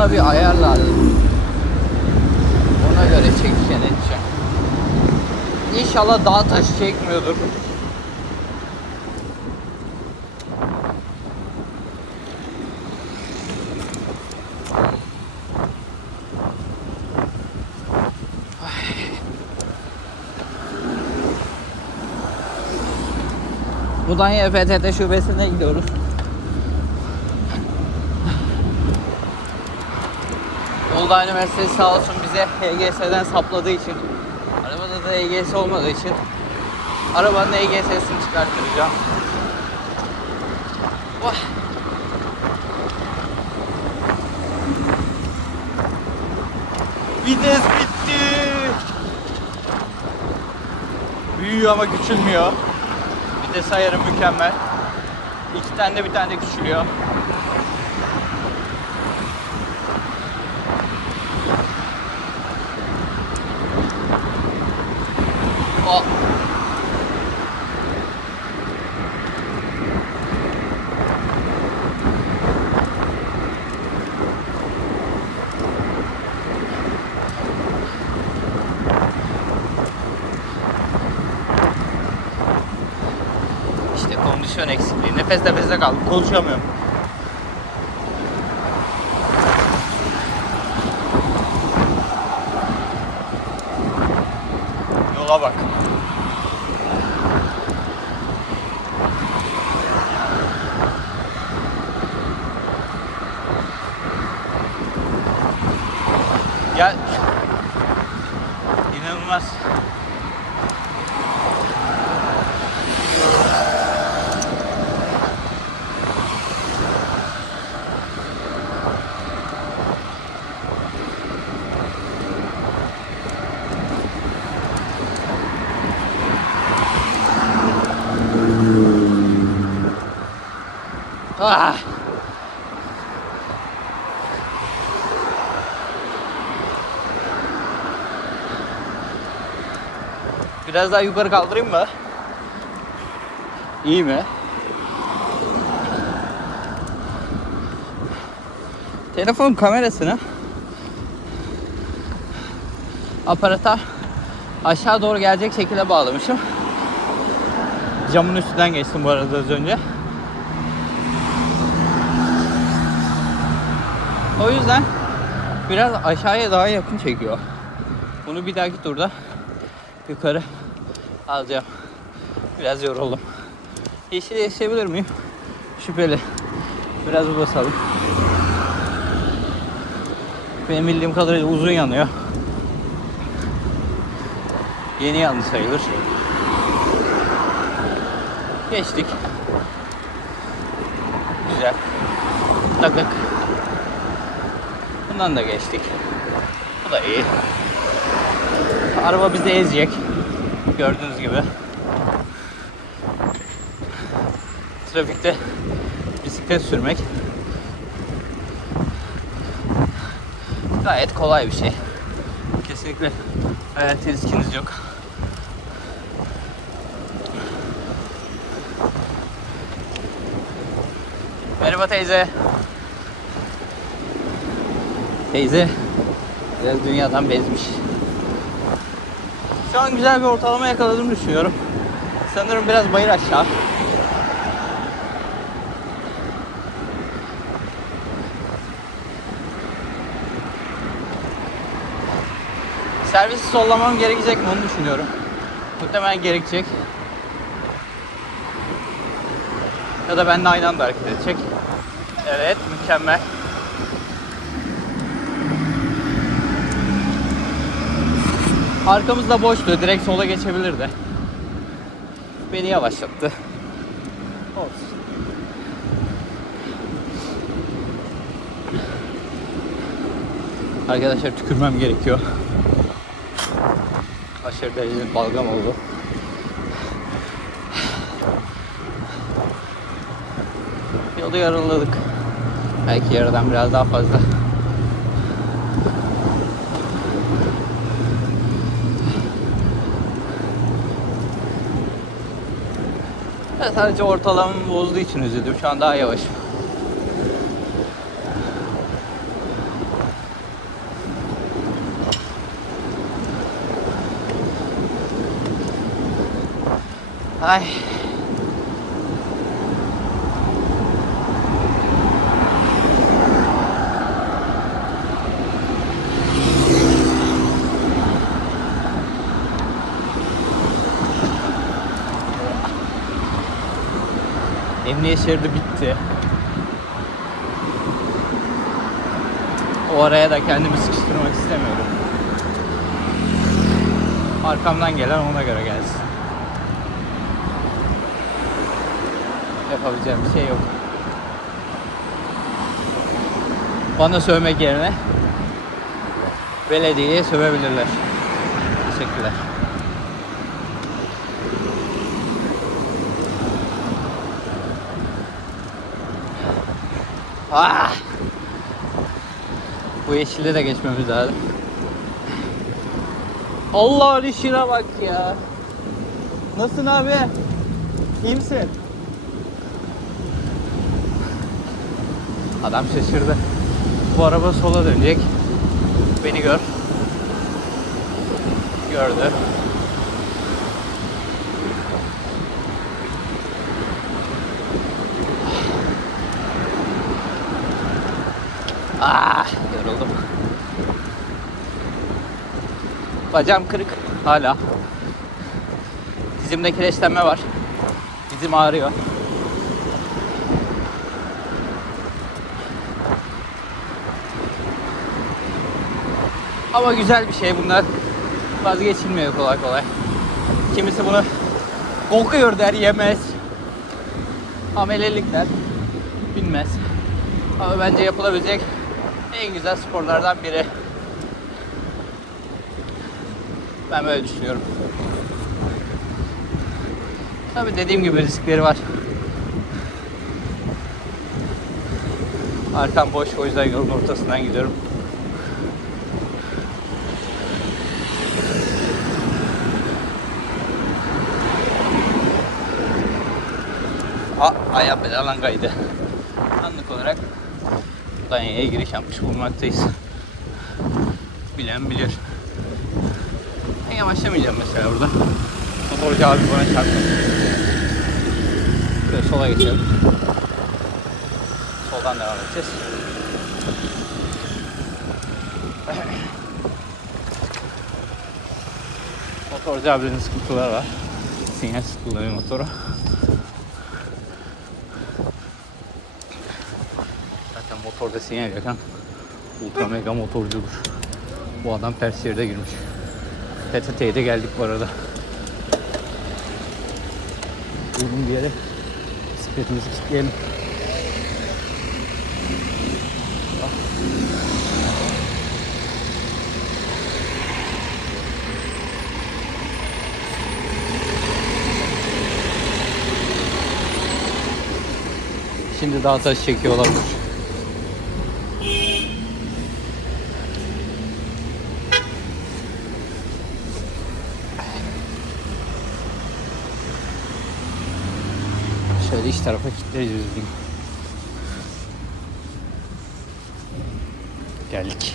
ona bir ayar lazım. Ona göre çekeceğim edeceğim. İnşallah dağ taşı çekmiyordur. Mudanya PTT şubesine gidiyoruz. Uludağ Üniversitesi sağ olsun bize HGS'den sapladığı için arabada da HGS olmadığı için arabanın HGS'sini çıkarttıracağım. Vah. Vites bitti. Büyüyor ama küçülmüyor. Vites ayarı mükemmel. İki tane de bir tane de küçülüyor. O. İşte kondisyon eksikliği. Nefes nefese kaldım. Konuşamıyorum. Yola bak. Ya inanılmaz. Ah. Biraz daha yukarı kaldırayım mı? İyi mi? Telefon kamerasını aparata aşağı doğru gelecek şekilde bağlamışım. Camın üstünden geçtim bu arada az önce. O yüzden biraz aşağıya daha yakın çekiyor. Bunu bir dahaki turda yukarı alacağım. Biraz yoruldum. Yeşil yaşayabilir miyim? Şüpheli. Biraz basalım. Benim bildiğim kadarıyla uzun yanıyor. Yeni yandı sayılır. Geçtik. Güzel. Takık. Bundan da geçtik. Bu da iyi. Araba bizi ezecek. Gördüğünüz gibi. Trafikte bisiklet sürmek gayet kolay bir şey. Kesinlikle hayat riskiniz yok. Merhaba teyze. Teyze biraz dünyadan bezmiş. Şu an güzel bir ortalama yakaladığımı düşünüyorum. Sanırım biraz bayır aşağı. Servisi sollamam gerekecek mi onu düşünüyorum. Muhtemelen gerekecek. Ya da ben de aynı anda hareket edecek. Evet mükemmel. Arkamız da boştu. Direkt sola geçebilirdi. Beni yavaşlattı. Olsun. Arkadaşlar tükürmem gerekiyor. Aşırı derecede balgam oldu. Yolu yarıladık. Belki yarıdan biraz daha fazla. Ben sadece ortalamamı bozduğu için üzüldüm. Şu an daha yavaş. Ay. Emniyet şeridi bitti. O araya da kendimi sıkıştırmak istemiyorum. Arkamdan gelen ona göre gelsin. Yapabileceğim bir şey yok. Bana sövmek yerine belediyeye sövebilirler. Teşekkürler. Ah! Bu yeşilde de geçmemiz lazım. Allah'ın işine bak ya. Nasılsın abi? İyi misin? Adam şaşırdı. Bu araba sola dönecek. Beni gör. Gördü. Ah, yoruldum. Bacağım kırık hala. Dizimde kireçlenme var. Dizim ağrıyor. Ama güzel bir şey bunlar. Vazgeçilmiyor kolay kolay. Kimisi bunu kokuyor der yemez. Amelelik der. Bilmez. Ama bence yapılabilecek en güzel sporlardan biri. Ben böyle düşünüyorum. Tabii dediğim gibi riskleri var. Arkam boş o yüzden yolun ortasından gidiyorum. A ayağım bedalan kaydı. Anlık olarak Danya'ya giriş yapmış bulunmaktayız. Bilen bilir. Ben yavaşlamayacağım mesela burada. Motorcu abi bana çarptı. Böyle sola geçelim. Soldan devam edeceğiz. Motorcu abinin sıkıntıları var. Sinyalsiz kullanıyor motoru. Motorda sinyal yakan ultra mega motorcudur. Bu adam ters yerde girmiş. PTT'ye de geldik bu arada. Uygun bir yere bisikletimizi kilitleyelim. Şimdi daha taş çekiyor olabilir. Şöyle iç tarafa kilitleriz düzgün. Geldik.